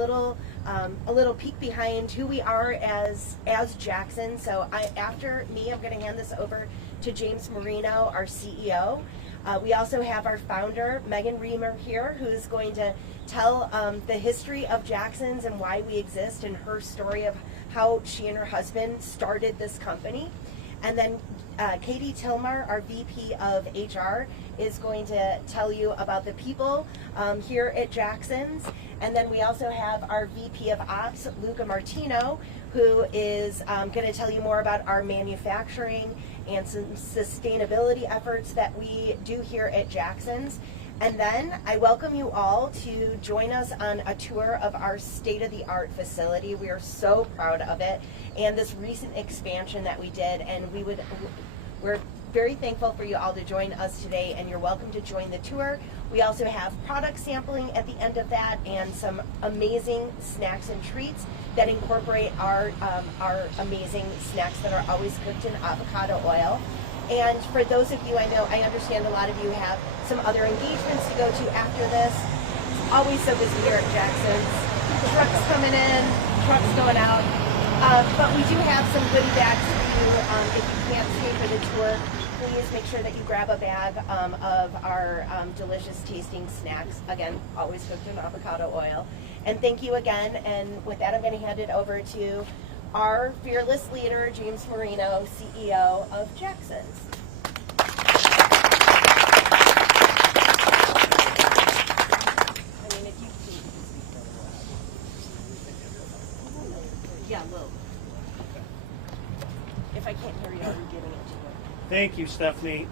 little peek behind who we are as Jackson. So after me, I'm going to hand this over to James Marino, our CEO. We also have our founder, Megan Reamer, here, who's going to tell the history of Jackson's and why we exist, and her story of how she and her husband started this company. And then Katie Tilmar, our VP of HR, is going to tell you about the people here at Jackson's. And then we also have our VP of Ops, Luca Martino, who is going to tell you more about our manufacturing and some sustainability efforts that we do here at Jackson's. And then I welcome you all to join us on a tour of our state-of-the-art facility. We are so proud of it, and this recent expansion that we did, and we're very thankful for you all to join us today, and you're welcome to join the tour. We also have product sampling at the end of that, and some amazing snacks and treats that incorporate our amazing snacks that are always cooked in avocado oil. And for those of you, I understand a lot of you have some other engagements to go to after this. It's always so busy here at Jackson's. Trucks coming in, trucks going out. But we do have some goodie bags for you. If you can't stay for the tour, please make sure that you grab a bag of our delicious tasting snacks. Again, always cooked in avocado oil. And thank you again. And with that, I'm going to hand it over to our fearless leader, James Marino, CEO of Jackson's. Yeah, Lil. If I can't hear you, I'll be giving it to you. Thank you, Stephanie.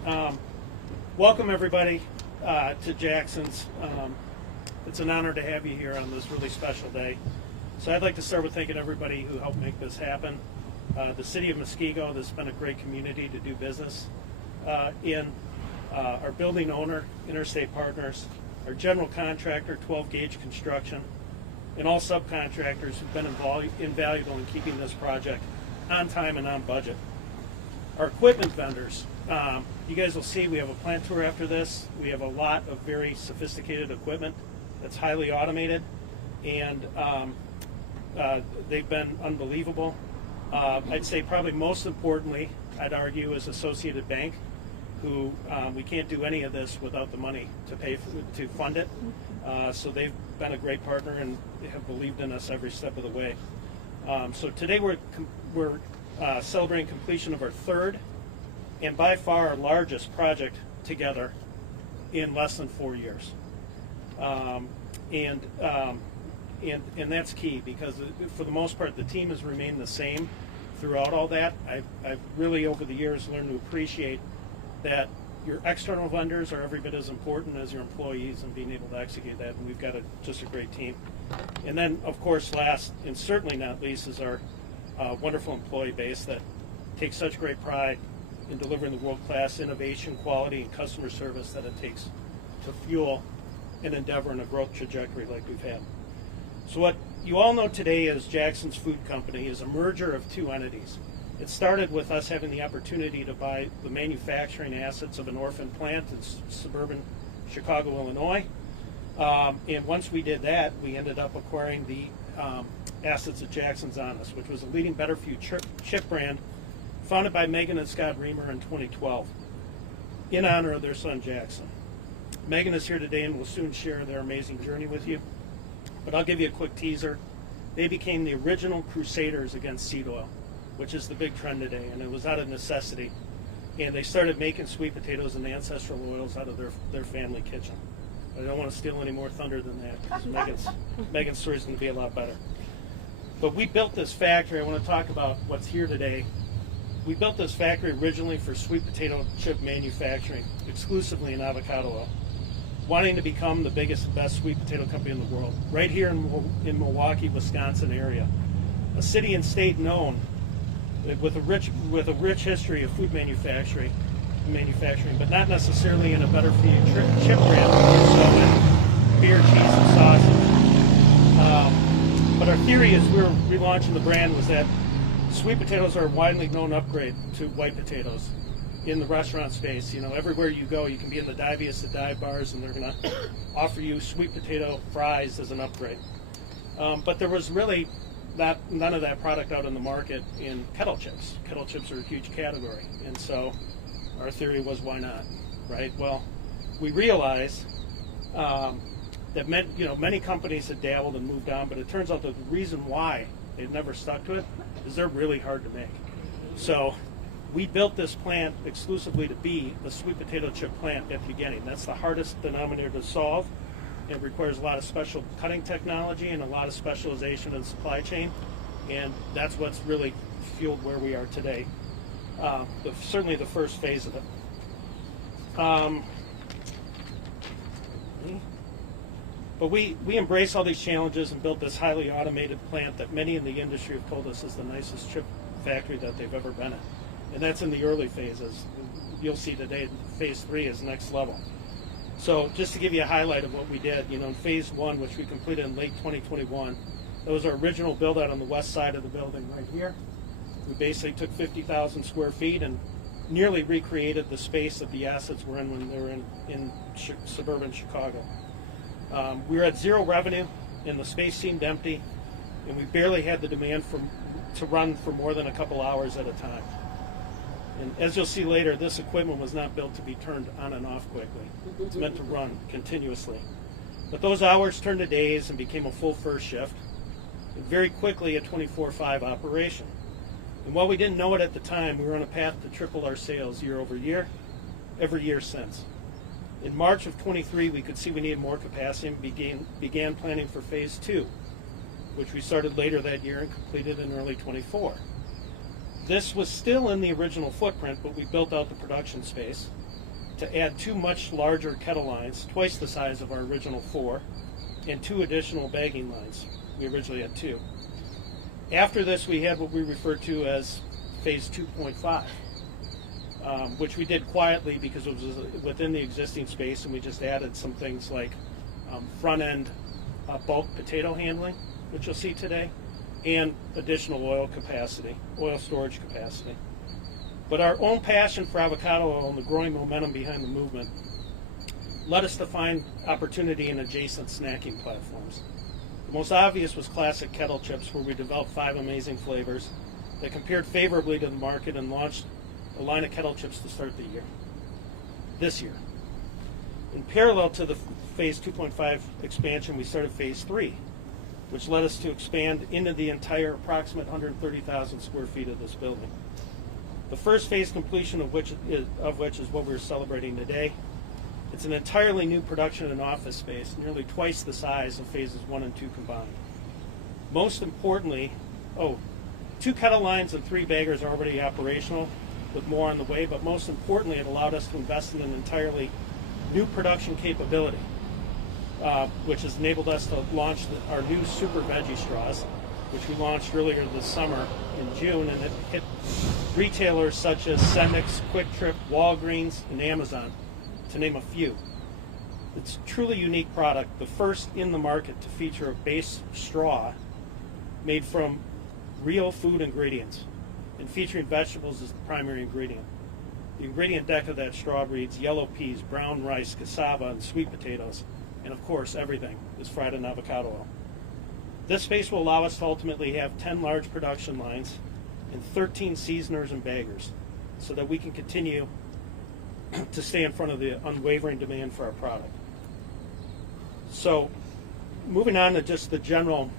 Welcome, everybody, to Jackson's. It's an honor to have you here on this really special day. So I'd like to start with thanking everybody who helped make this happen. The city of Muskego, this has been a great community to do business in. Our building owner, Interstate Partners, our general contractor, 12 Gauge Construction, and all subcontractors who've been invaluable in keeping this project on time and on budget. Our equipment vendors, you guys will see we have a plant tour after this. We have a lot of very sophisticated equipment that's highly automated, and they've been unbelievable. I'd say probably most importantly, I'd argue, is Associated Bank, who we can't do any of this without the money to fund it. So they've been a great partner and have believed in us every step of the way. So today we're celebrating completion of our third and by far our largest project together in less than 4 years. And that's key, because for the most part the team has remained the same throughout all that. I've really over the years learned to appreciate that your external vendors are every bit as important as your employees and being able to execute that, and we've got just a great team. And then of course last and certainly not least is our wonderful employee base that takes such great pride in delivering the world-class innovation, quality, and customer service that it takes to fuel an endeavor and a growth trajectory like we've had. So what you all know today as Jackson's Food Company is a merger of two entities. It started with us having the opportunity to buy the manufacturing assets of an orphan plant in suburban Chicago, Illinois. And once we did that, we ended up acquiring the assets of Jackson's Honest, which was a leading better for you chip brand founded by Megan and Scott Reamer in 2012 in honor of their son Jackson. Megan is here today and will soon share their amazing journey with you. But I'll give you a quick teaser. They became the original crusaders against seed oil, which is the big trend today, and it was out of necessity. And they started making sweet potatoes and ancestral oils out of their family kitchen. I don't want to steal any more thunder than that, because Megan's story is going to be a lot better. But we built this factory. I want to talk about what's here today. We built this factory originally for sweet potato chip manufacturing, exclusively in avocado oil, wanting to become the biggest and best sweet potato company in the world, right here in Milwaukee, Wisconsin area, a city and state known with a rich history of food manufacturing, but not necessarily in a better for you chip brand, so in beer, cheese, and sausage. But our theory as we were relaunching the brand was that sweet potatoes are a widely known upgrade to white potatoes in the restaurant space. You know, everywhere you go, you can be in the diviest of dive bars, and they're going to offer you sweet potato fries as an upgrade. But there was really none of that product out in the market in kettle chips. Kettle chips are a huge category, and so our theory was, why not, right? Well, we realized that many companies had dabbled and moved on, but it turns out that the reason why they've never stuck to it is they're really hard to make. So we built this plant exclusively to be a sweet potato chip plant at the beginning. That's the hardest denominator to solve. It requires a lot of special cutting technology and a lot of specialization in the supply chain, and that's what's really fueled where we are today. Certainly the first phase of it. But we embrace all these challenges and built this highly automated plant that many in the industry have told us is the nicest chip factory that they've ever been in. And that's in the early phases. You'll see today phase 3 is next level. So just to give you a highlight of what we did, in phase 1, which we completed in late 2021, that was our original build out on the west side of the building right here. We basically took 50,000 square feet and nearly recreated the space that the assets were in when they were in suburban Chicago. We were at zero revenue, and the space seemed empty, and we barely had the demand to run for more than a couple hours at a time. And as you'll see later, this equipment was not built to be turned on and off quickly. It's meant to run continuously. But those hours turned to days and became a full first shift, and very quickly a 24/5 operation. And while we didn't know it at the time, we were on a path to triple our sales year over year, every year since. In March of 23, we could see we needed more capacity and began planning for phase 2, which we started later that year and completed in early 24. This was still in the original footprint, but we built out the production space to add 2 much larger kettle lines, twice the size of our original 4, and 2 additional bagging lines. We originally had 2. After this, we had what we referred to as phase 2.5, which we did quietly because it was within the existing space, and we just added some things like front-end bulk potato handling, which you'll see today, and additional oil storage capacity. But our own passion for avocado oil and the growing momentum behind the movement led us to find opportunity in adjacent snacking platforms. The most obvious was classic kettle chips, where we developed 5 amazing flavors that compared favorably to the market and launched a line of kettle chips to start the year, this year. In parallel to the phase 2.5 expansion, we started phase 3, which led us to expand into the entire approximate 130,000 square feet of this building. The first phase completion of which is what we're celebrating today. It's an entirely new production and office space, nearly twice the size of phases 1 and 2 combined. Most importantly, 2 kettle lines and 3 baggers are already operational, with more on the way, but most importantly, it allowed us to invest in an entirely new production capability, which has enabled us to launch our new super veggie straws, which we launched earlier this summer in June, and it hit retailers such as Sept, Quick Trip, Walgreens, and Amazon, to name a few. It's a truly unique product, the first in the market to feature a base straw made from real food ingredients, and featuring vegetables as the primary ingredient. The ingredient deck of that straw reads yellow peas, brown rice, cassava, and sweet potatoes, and of course everything is fried in avocado oil. This space will allow us to ultimately have 10 large production lines and 13 seasoners and baggers, so that we can continue to stay in front of the unwavering demand for our product. So moving on to just the general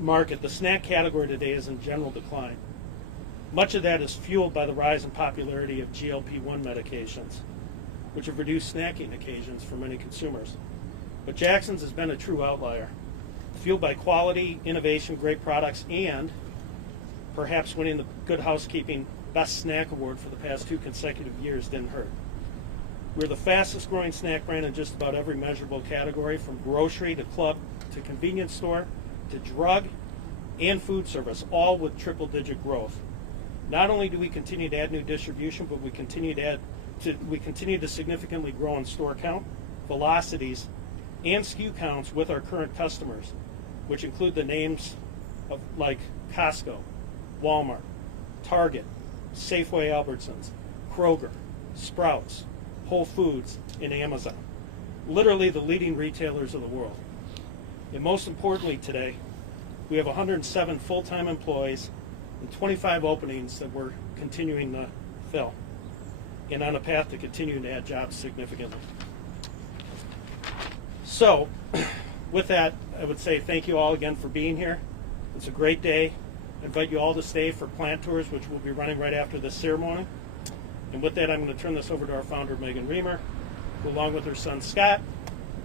market, the snack category today is in general decline. Much of that is fueled by the rise in popularity of GLP-1 medications, which have reduced snacking occasions for many consumers. But Jackson's has been a true outlier, fueled by quality, innovation, great products, and perhaps winning the Good Housekeeping Best Snack Award for the past 2 consecutive years didn't hurt. We're the fastest growing snack brand in just about every measurable category, from grocery to club to convenience store to drug and food service, all with triple-digit growth. Not only do we continue to add new distribution, but we continue to significantly grow in store count, velocities, and SKU counts with our current customers, which include the names of like Costco, Walmart, Target, Safeway Albertsons, Kroger, Sprouts, Whole Foods, and Amazon. Literally the leading retailers of the world. And most importantly today, we have 107 full-time employees and 25 openings that we're continuing to fill, and on a path to continue to add jobs significantly. So, with that, I would say thank you all again for being here. It's a great day. I invite you all to stay for plant tours, which we'll be running right after this ceremony. And with that, I'm going to turn this over to our founder, Megan Reamer, who, along with her son, Scott,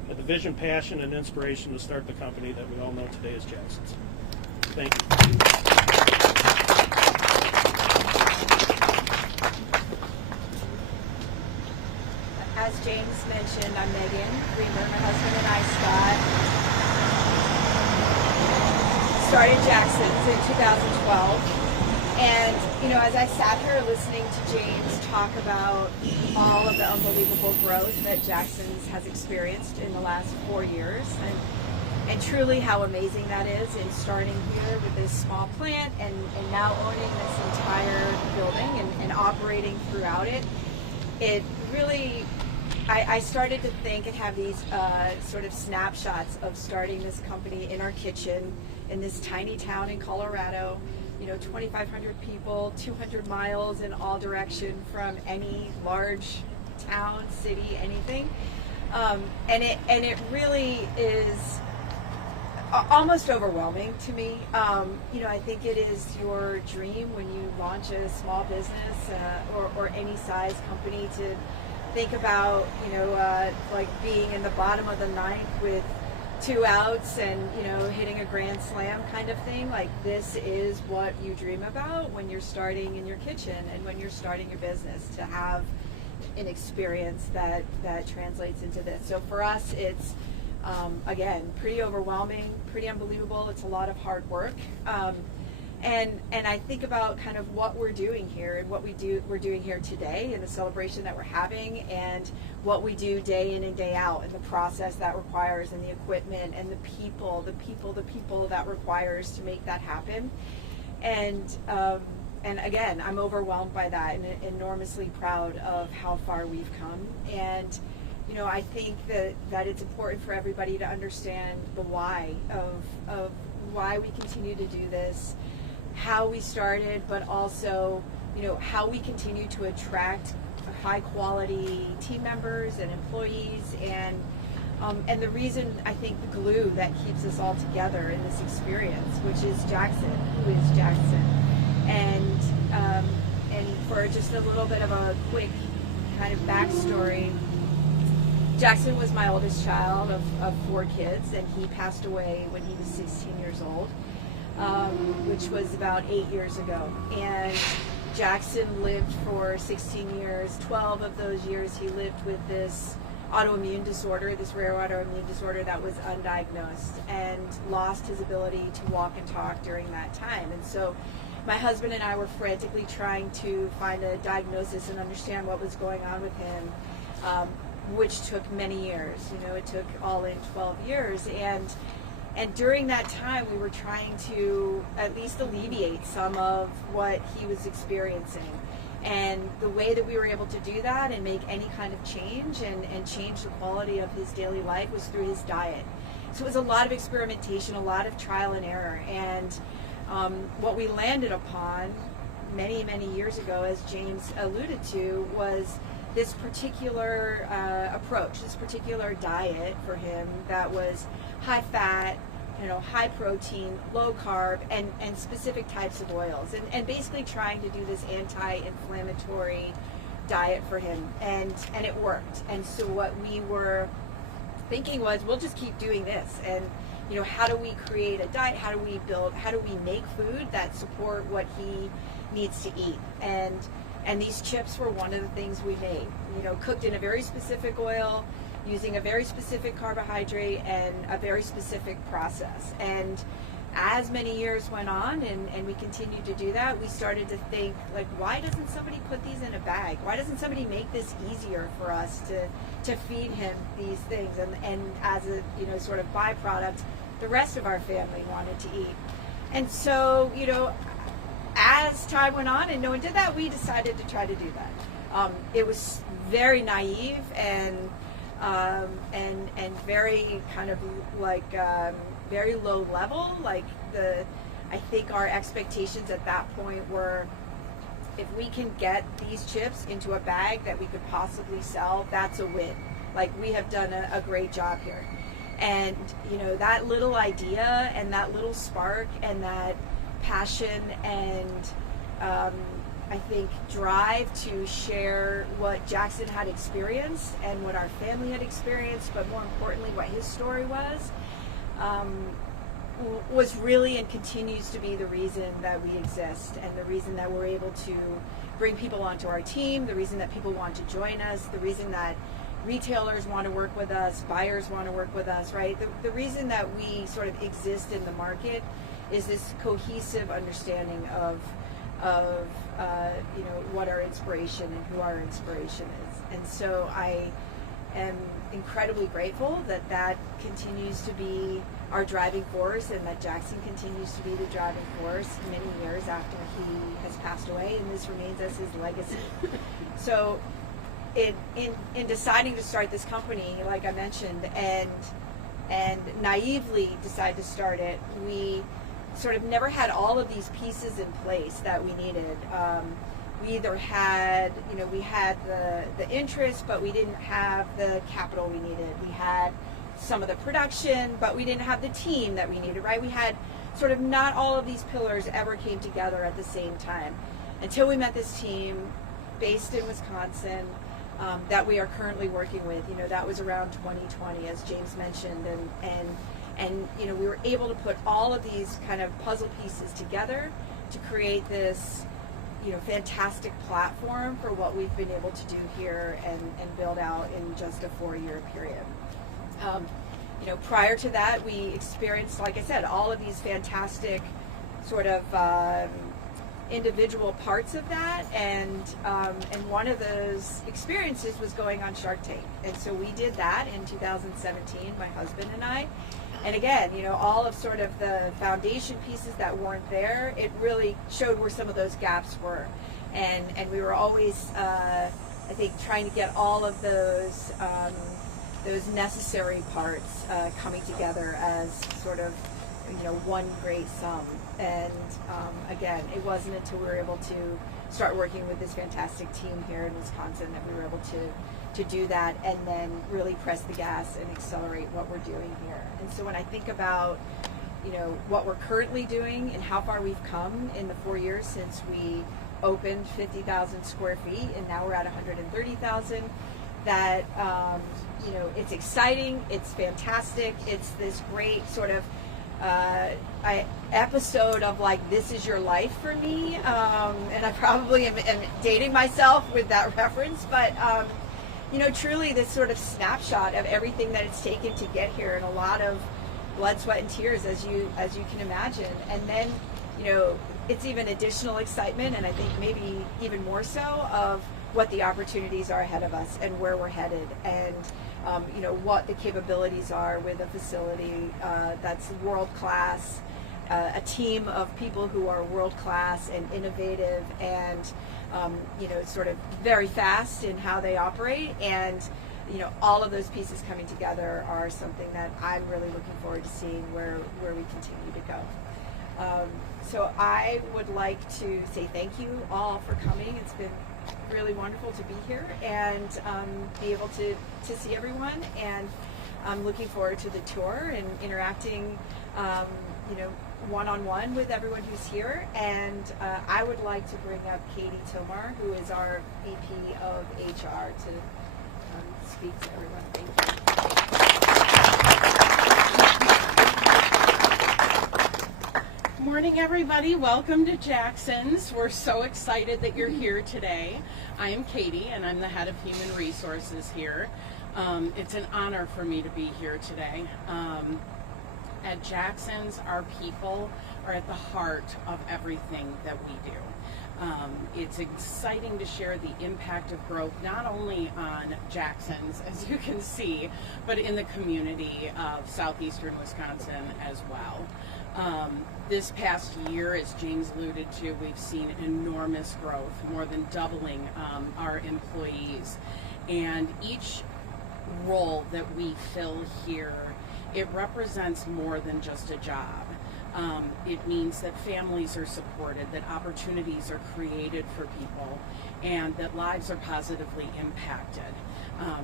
had the vision, passion, and inspiration to start the company that we all know today as Jackson's. Thank you. As James mentioned, I'm Megan Reamer. My husband and I, Scott, started Jackson's in 2012. And, you know, as I sat here listening to James talk about all of the unbelievable growth that Jackson's has experienced in the last 4 years, and truly how amazing that is in starting here with this small plant and now owning this entire building and operating throughout it, it really, I started to think and have these sort of snapshots of starting this company in our kitchen in this tiny town in Colorado. You know, 2,500 people, 200 miles in all direction from any large town, city, anything, and it really is almost overwhelming to me. You know, I think it is your dream when you launch a small business or any size company to think about, you know, like being in the bottom of the ninth with 2 outs and, you know, hitting a grand slam kind of thing. Like, this is what you dream about when you're starting in your kitchen and when you're starting your business, to have an experience that translates into this. So for us, it's again, pretty overwhelming, pretty unbelievable. It's a lot of hard work. And I think about kind of what we're doing here and what we're doing here today, and the celebration that we're having, and what we do day in and day out, and the process that requires, and the equipment, and the people that requires to make that happen. And again, I'm overwhelmed by that and enormously proud of how far we've come. And you know, I think that it's important for everybody to understand the why of why we continue to do this, how we started, but also, you know, how we continue to attract high quality team members and employees, and the reason, I think, the glue that keeps us all together in this experience, which is Jackson, who is Jackson. And for just a little bit of a quick kind of backstory, Jackson was my oldest child of 4 kids, and he passed away when he was 16 years old, which was about 8 years ago. And Jackson lived for 16 years. 12 of those years he lived with this autoimmune disorder, this rare autoimmune disorder that was undiagnosed, and lost his ability to walk and talk during that time. And so my husband and I were frantically trying to find a diagnosis and understand what was going on with him, which took many years. You know, it took all in 12 years. And during that time, we were trying to at least alleviate some of what he was experiencing. And the way that we were able to do that and make any kind of change and change the quality of his daily life was through his diet. So it was a lot of experimentation, a lot of trial and error. And what we landed upon many, many years ago, as James alluded to, was this particular approach, this particular diet for him that was high fat, you know, high protein, low carb, and specific types of oils, and basically trying to do this anti-inflammatory diet for him, and it worked. And so what we were thinking was, we'll just keep doing this, and you know, how do we create a diet? How do we make food that support what he needs to eat? And these chips were one of the things we made, you know, cooked in a very specific oil, using a very specific carbohydrate and a very specific process. And as many years went on and we continued to do that, we started to think, like, why doesn't somebody put these in a bag? Why doesn't somebody make this easier for us to feed him these things? And as a, you know, sort of byproduct, the rest of our family wanted to eat. And so, you know, as time went on and no one did that, we decided to try to do that. It was very naive and very kind of like very low level. Like I think our expectations at that point were, if we can get these chips into a bag that we could possibly sell, that's a win. Like, we have done a great job here. And, you know, that little idea and that little spark and that passion and I think drive to share what Jackson had experienced and what our family had experienced, but more importantly what his story was really and continues to be the reason that we exist, and the reason that we're able to bring people onto our team, the reason that people want to join us, the reason that retailers want to work with us, buyers want to work with us, right? The reason that we sort of exist in the market is this cohesive understanding of you know, what our inspiration and who our inspiration is. And so I am incredibly grateful that that continues to be our driving force, and that Jackson continues to be the driving force many years after he has passed away, and this remains as his legacy. So in deciding to start this company, like I mentioned, and naively decide to start it, we sort of never had all of these pieces in place that we needed. We either had, you know, we had the interest, but we didn't have the capital we needed. We had some of the production, but we didn't have the team that we needed, right? We had sort of not all of these pillars ever came together at the same time until we met this team based in Wisconsin that we are currently working with. You know, that was around 2020, as James mentioned, and you know, we were able to put all of these kind of puzzle pieces together to create this, you know, fantastic platform for what we've been able to do here and build out in just a 4-year period. You know, prior to that, we experienced, like I said, all of these fantastic sort of individual parts of that, and one of those experiences was going on Shark Tank. And so we did that in 2017, my husband and I. And again, you know, all of sort of the foundation pieces that weren't there, it really showed where some of those gaps were. And we were always, I think, trying to get all of those necessary parts coming together as sort of, you know, one great sum. And again, it wasn't until we were able to start working with this fantastic team here in Wisconsin that we were able to do that, and then really press the gas and accelerate what we're doing here. And so when I think about, you know, what we're currently doing and how far we've come in the 4 years since we opened 50,000 square feet, and now we're at 130,000, that you know, it's exciting, it's fantastic, it's this great sort of episode of like, this is your life for me, and I probably am dating myself with that reference, but you know, truly this sort of snapshot of everything that it's taken to get here, and a lot of blood, sweat, and tears, as you can imagine. And then, you know, it's even additional excitement, and I think maybe even more so, of what the opportunities are ahead of us and where we're headed, and you know, what the capabilities are with a facility that's world class, a team of people who are world class and innovative, and you know, sort of very fast in how they operate. And you know, all of those pieces coming together are something that I'm really looking forward to seeing where we continue to go. So I would like to say thank you all for coming. It's been really wonderful to be here and be able to see everyone, and I'm looking forward to the tour and interacting you know, one-on-one with everyone who's here. And I would like to bring up Katie Tomar, who is our VP of HR, to speak to everyone. Thank you. Morning, everybody. Welcome to Jackson's. We're so excited that you're here today. I am Katie, and I'm the head of Human Resources here. It's an honor for me to be here today. At Jackson's, our people are at the heart of everything that we do. It's exciting to share the impact of growth, not only on Jackson's, as you can see, but in the community of southeastern Wisconsin as well. This past year, as James alluded to, we've seen enormous growth, more than doubling our employees. And each role that we fill here it represents more than just a job. It means that families are supported, that opportunities are created for people, and that lives are positively impacted.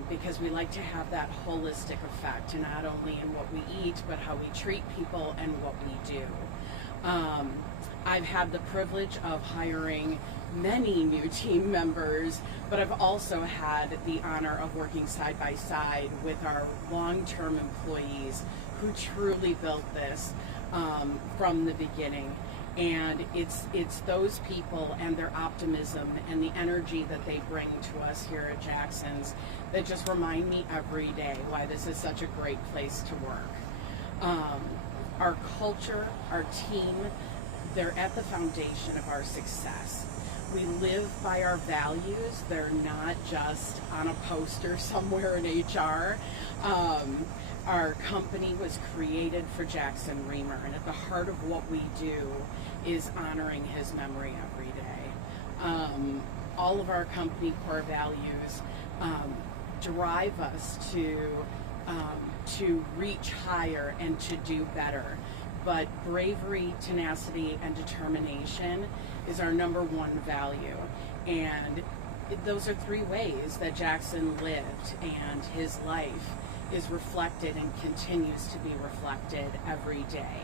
Because we like to have that holistic effect, not only in what we eat, but how we treat people and what we do. I've had the privilege of hiring many new team members, but I've also had the honor of working side by side with our long-term employees who truly built this from the beginning. And it's those people and their optimism and the energy that they bring to us here at Jackson's that just remind me every day why this is such a great place to work. Our culture, our team, they're at the foundation of our success. We live by our values. They're not just on a poster somewhere in HR. Our company was created for Jackson Reamer, and at the heart of what we do is honoring his memory every day. All of our company core values drive us to reach higher and to do better. But bravery, tenacity, and determination is our number one value. And those are three ways that Jackson lived, and his life is reflected and continues to be reflected every day.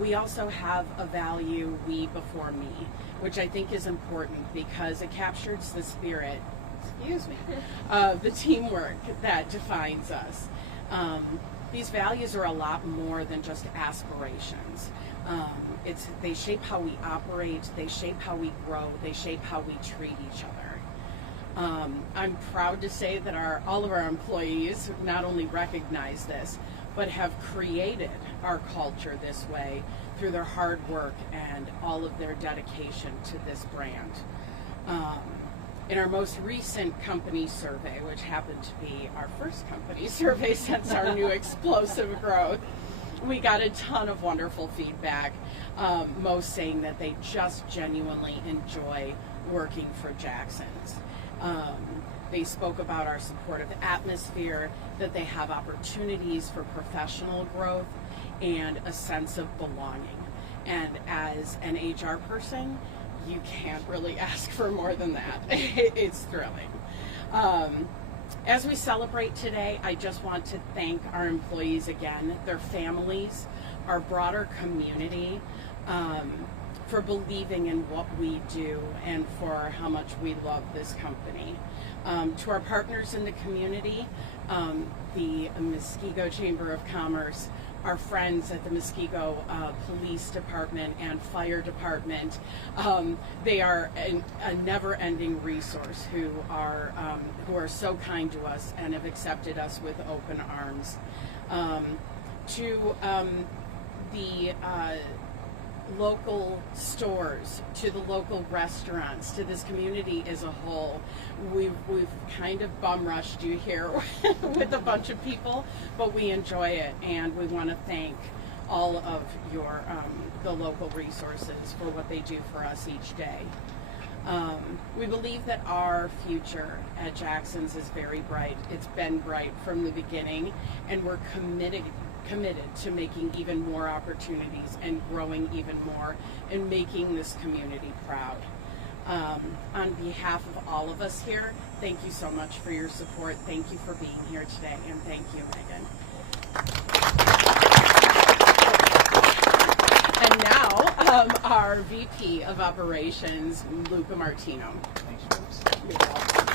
We also have a value, we before me, which I think is important because it captures the spirit, of the teamwork that defines us. These values are a lot more than just aspirations. They shape how we operate, they shape how we grow, they shape how we treat each other. I'm proud to say that all of our employees not only recognize this, but have created our culture this way through their hard work and all of their dedication to this brand. In our most recent company survey, which happened to be our first company survey since our new explosive growth, we got a ton of wonderful feedback, most saying that they just genuinely enjoy working for Jackson's. They spoke about our supportive atmosphere, that they have opportunities for professional growth and a sense of belonging. And as an HR person, you can't really ask for more than that. It's thrilling. As we celebrate today, I just want to thank our employees again, their families, our broader community, for believing in what we do and for how much we love this company. To our partners in the community, the Muskego Chamber of Commerce, our friends at the Muskego Police Department and Fire Department, they are a never-ending resource who are so kind to us and have accepted us with open arms. To the local stores, to the local restaurants, to this community as a whole. We've kind of bum rushed you here with a bunch of people, but we enjoy it, and we want to thank all of your the local resources for what they do for us each day. We believe that our future at Jackson's is very bright. It's been bright from the beginning, and we're committed to making even more opportunities and growing even more and making this community proud. On behalf of all of us here, thank you so much for your support. Thank you for being here today, and thank you, Megan. And now, our VP of Operations, Luca Martino. Thanks, You're welcome.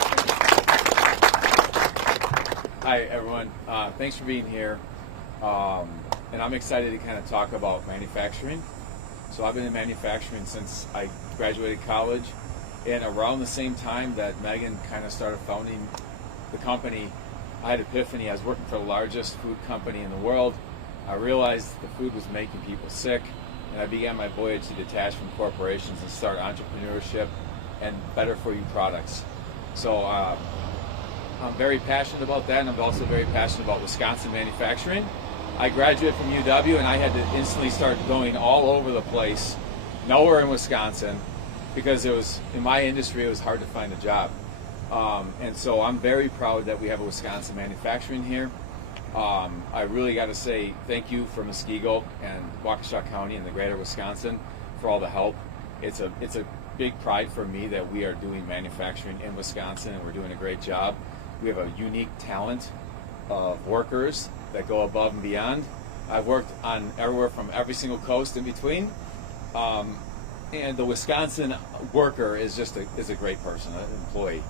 Hi, everyone. Thanks for being here. And I'm excited to kind of talk about manufacturing. So I've been in manufacturing since I graduated college, and around the same time that Megan kind of started founding the company, I had an epiphany. I was working for the largest food company in the world. I realized the food was making people sick, and I began my voyage to detach from corporations and start entrepreneurship and better for you products. So I'm very passionate about that, and I'm also very passionate about Wisconsin manufacturing. I graduated from UW, and I had to instantly start going all over the place, nowhere in Wisconsin, because it was, in my industry, it was hard to find a job. And so I'm very proud that we have a Wisconsin manufacturing here. I really got to say thank you for Muskego and Waukesha County and the greater Wisconsin for all the help. It's a big pride for me that we are doing manufacturing in Wisconsin, and we're doing a great job. We have a unique talent of workers that go above and beyond. I've worked on everywhere from every single coast in between, and the Wisconsin worker is just a great person, an employee.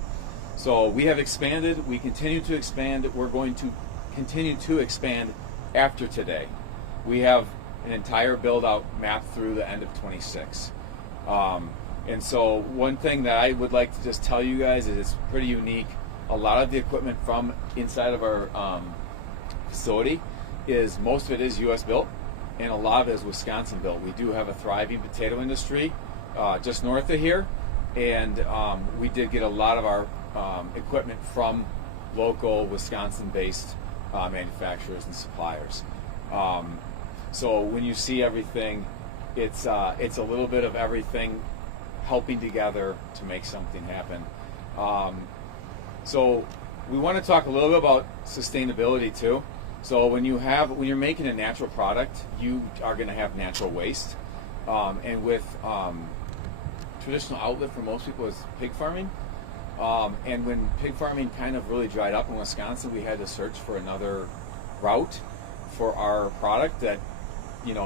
So we have expanded. We continue to expand. We're going to continue to expand after today. We have an entire build-out map through the end of 26. And so one thing that I would like to just tell you guys is it's pretty unique. A lot of the equipment from inside of our facility most of it is U.S. built, and a lot of it is Wisconsin built. We do have a thriving potato industry just north of here, and we did get a lot of our equipment from local Wisconsin-based manufacturers and suppliers. So when you see everything, it's a little bit of everything helping together to make something happen. So we want to talk a little bit about sustainability too. So when you're making a natural product, you are going to have natural waste, and with traditional outlet for most people is pig farming. And when pig farming kind of really dried up in Wisconsin, we had to search for another route for our product that,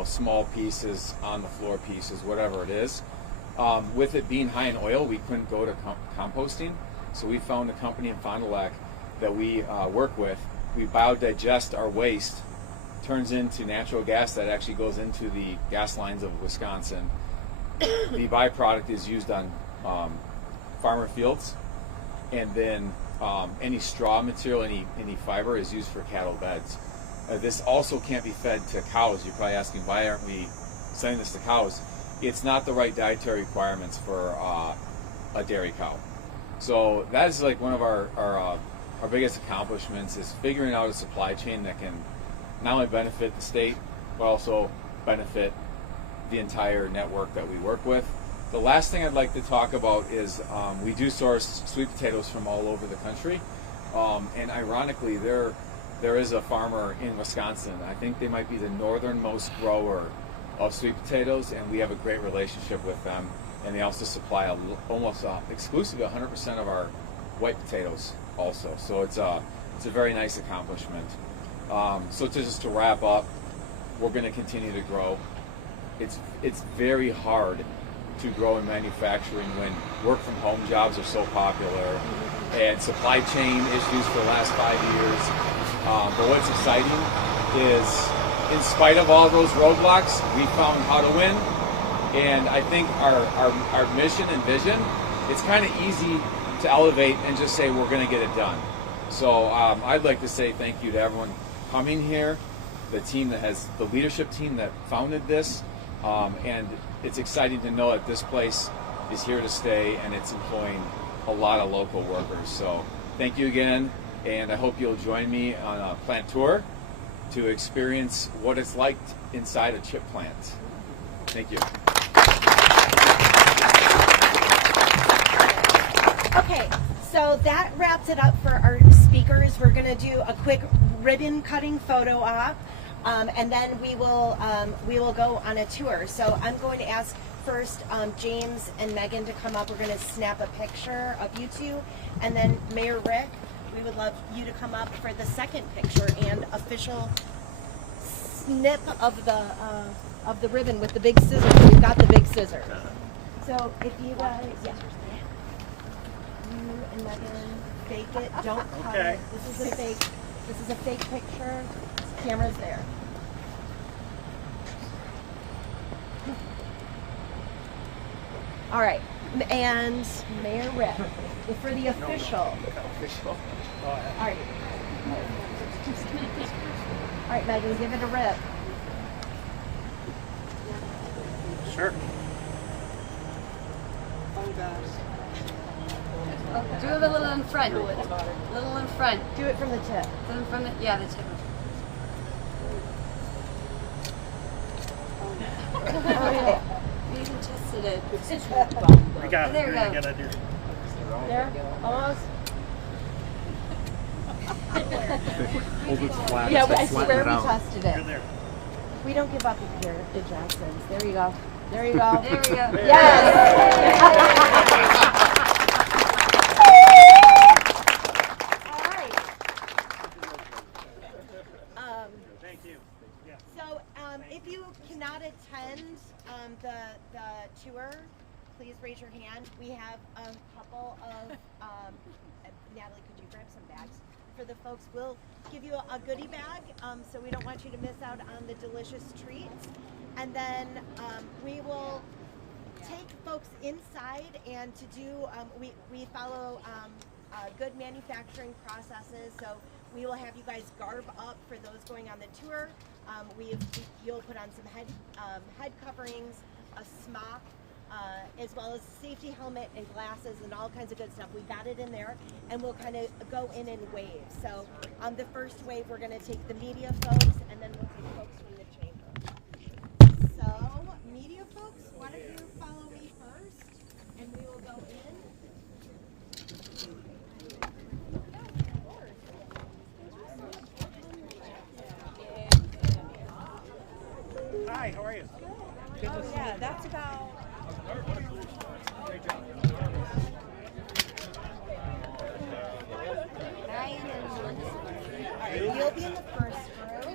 small pieces, on the floor pieces, whatever it is. With it being high in oil, we couldn't go to composting. So we found a company in Fond du Lac that we work with. We biodigest our waste, turns into natural gas that actually goes into the gas lines of Wisconsin. The byproduct is used on farmer fields, and then any straw material, any fiber is used for cattle beds. This also can't be fed to cows. You're probably asking, why aren't we sending this to cows? It's not the right dietary requirements for a dairy cow. So that is like one of our biggest accomplishments, is figuring out a supply chain that can not only benefit the state, but also benefit the entire network that we work with. The last thing I'd like to talk about is we do source sweet potatoes from all over the country, and ironically there is a farmer in Wisconsin. I think they might be the northernmost grower of sweet potatoes, and we have a great relationship with them, and they also supply almost exclusively 100% of our white potatoes also. So it's a very nice accomplishment. So just to wrap up, we're going to continue to grow. It's very hard to grow in manufacturing when work from home jobs are so popular and supply chain issues for the last 5 years. But what's exciting is, in spite of all those roadblocks, we found how to win. And I think our mission and vision, it's kind of easy to elevate and just say we're going to get it done. So I'd like to say thank you to everyone coming here, the leadership team that founded this, and it's exciting to know that this place is here to stay and it's employing a lot of local workers. So thank you again, and I hope you'll join me on a plant tour to experience what it's like inside a chip plant. Thank you. Okay, so that wraps it up for our speakers. We're going to do a quick ribbon cutting photo op, and then we will go on a tour. So I'm going to ask first James and Megan to come up. We're going to snap a picture of you two, and then Mayor Rick, we would love you to come up for the second picture and official snip of the ribbon with the big scissors. We've got the big scissors. So if you guys, yeah. You and Megan, fake it, don't cut it. This is a fake picture. Camera's there. All right, and Mayor Rick, for the official. All right. All right, Megan, give it a rip. Sure. Oh gosh. Do it a little in front. A little in front. Do it from the tip. From the, yeah, the tip. Okay. You even tested it. We got it. There you go. Gotta do. There, almost. Hold it flat. Yeah, It's I flatten swear it we out. tested You're it. there. We don't give up here at Jackson's. There you go. There you go. There we go. All right. Thank you. Yeah. So if you cannot attend the tour, please raise your hand. We have a couple of, Natalie, could you grab some bags for the folks? We'll give you a goodie bag, so we don't want you to miss out on the delicious treats. And then we will take folks inside, and to do, we follow good manufacturing processes, so we will have you guys garb up for those going on the tour. You'll put on some head coverings, a smock, as well as safety helmet and glasses and all kinds of good stuff. We got it in there, and we'll kind of go in waves. So the first wave, we're going to take the media folks, and then we'll take folks from the chamber. So, media folks, why don't you follow me first, and we will go in. Hi, how are you? Oh yeah, that's about. You'll be in the first row.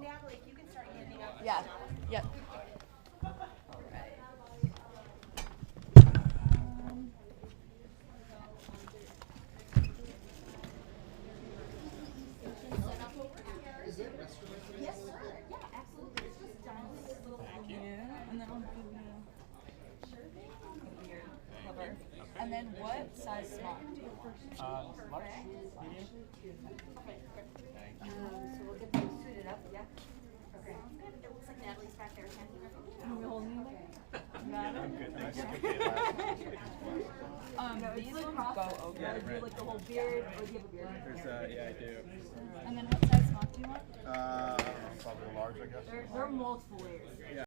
Natalie, if you can start handing out the Yeah. stuff. Yep. Yes, sir. Yeah, absolutely. It's just down this little And then I'll give you your cover. And then what size smock do you want? So we'll get them suited up, yeah? Okay. Good. It looks like Natalie's back there. These ones go over. Yeah, Do you right. like the whole beard, or do you have a beard? Yeah, I do. And then what size smock do you want? Probably large, I guess. There are multiple layers.